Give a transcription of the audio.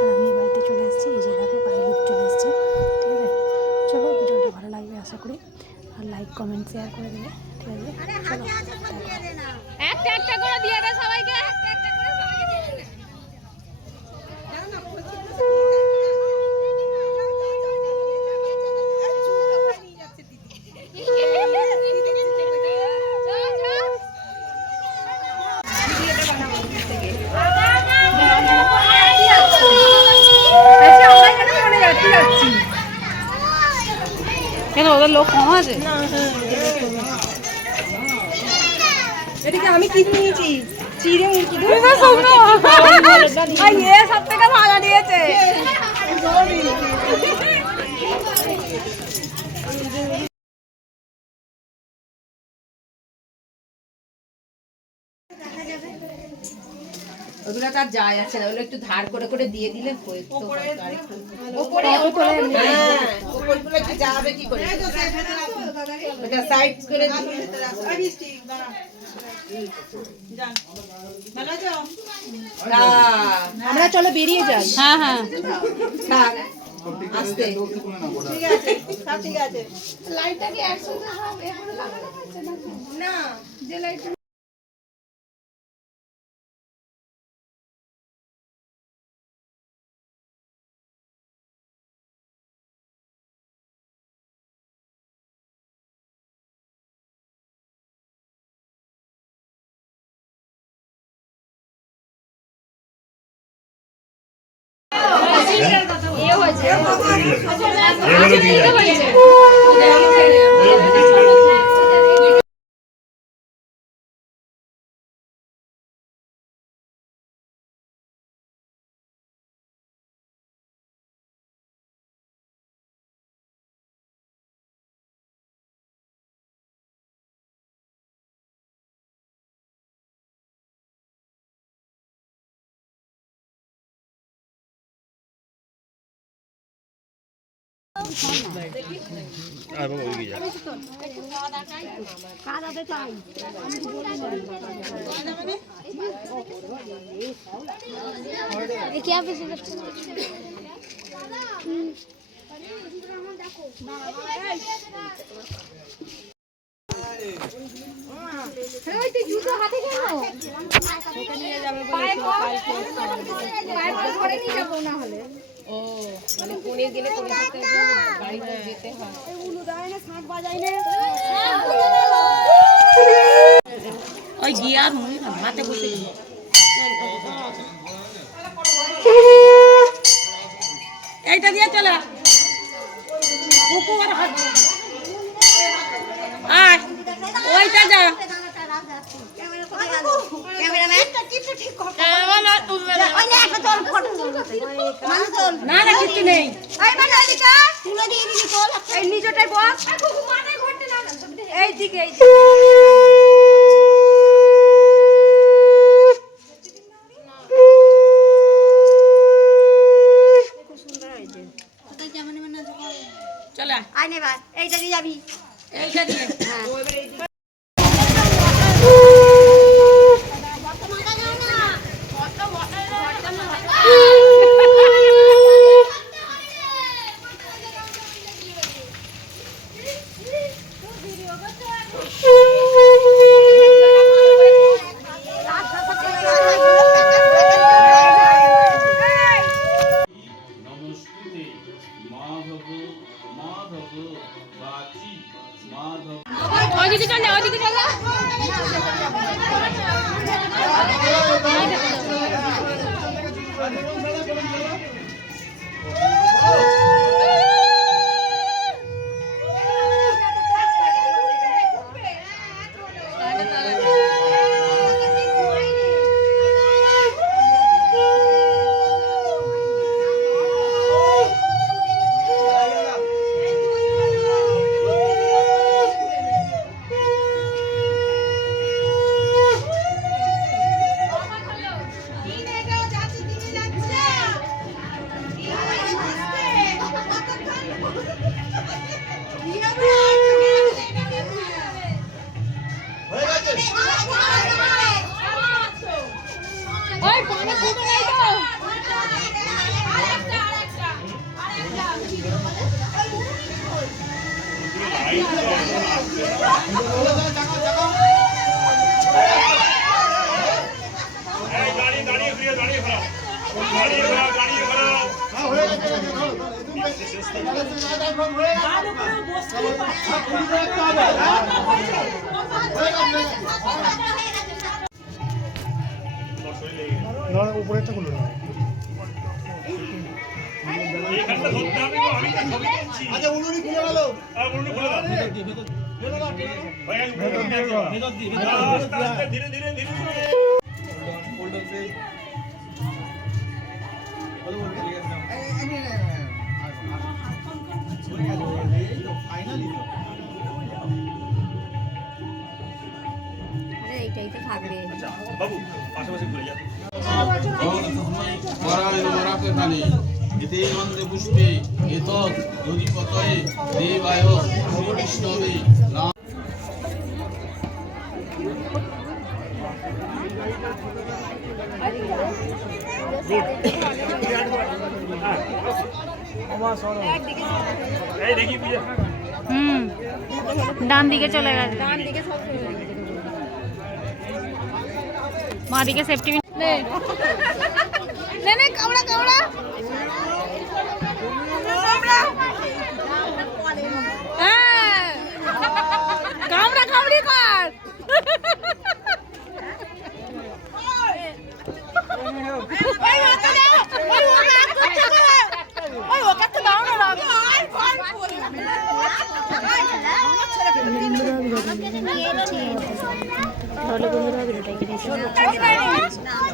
আর আমি এই বাড়িতে চলে এসেছি, এই যে দেখো পায়ের রূপ চলে এসছে। ঠিক আছে, চলো ভিডিওটা ভালো লাগবে আশা করি, আর লাইক কমেন্ট শেয়ার করে দেবে। ঠিক আছে, চলো একটা একটা করে দিয়ে দে সবাইকে। কেন ওদের লোক কম আছে? এদিকে আমি কি নিয়েছি চিড়ে মুরগি সব থেকে ভালো দিয়েছে। ওগুলো তার যায় আছে না, ওগুলো একটু ধার করে করে দিয়ে দিলে ওপরে একটু যাবে কি করে, ওটা সাইড করে আমরা চলো বেরিয়ে যাই। হ্যাঁ হ্যাঁ আস্তে ঠিক আছে, সব ঠিক আছে। লাইটটা কি একসাথে হবে এখন লাগানো হচ্ছে না, যে লাইট क्या पे জুতো হাতে কেন ধরে নিয়ে যাবো না হলে। ও মানে কোণে গেলে কোণে সাথে গাড়িতে যেতে হয়। উলু দাঁড়ায় না, শাঁখ বাজায় না। ওই গিয়ার মুই হাতে বসে এইটা দিয়ে চলে পুকুর হাত আয় ওইটা যা না না কিছু নেই নিজটাই বস এইদিকে চলে আয় নেবা এইটা দিয়ে যাবি এইটা দিয়ে ওই দিকে চল উপরেরটা খুলে না আচ্ছা উনুনি খুলে গেল ধীরে ধীরে ধীরে এইটাই তো থাকবে বাবু পাশাপাশি ঘুরে যাবে এতে পুষ্পে এতৎ দধিপতয়ে দেবায় বিষ্ণবে রাম এই দেখি পূজা ডান দিকে চলে গেছে ডান দিকে সব মা দিকে সেফটি নে নে নে কামড়া কামড়া হ্যাঁ কামড়া কামড়ি কর তাহলে বন্ধুরা ভিডিওটা এখানে শেষ করছি।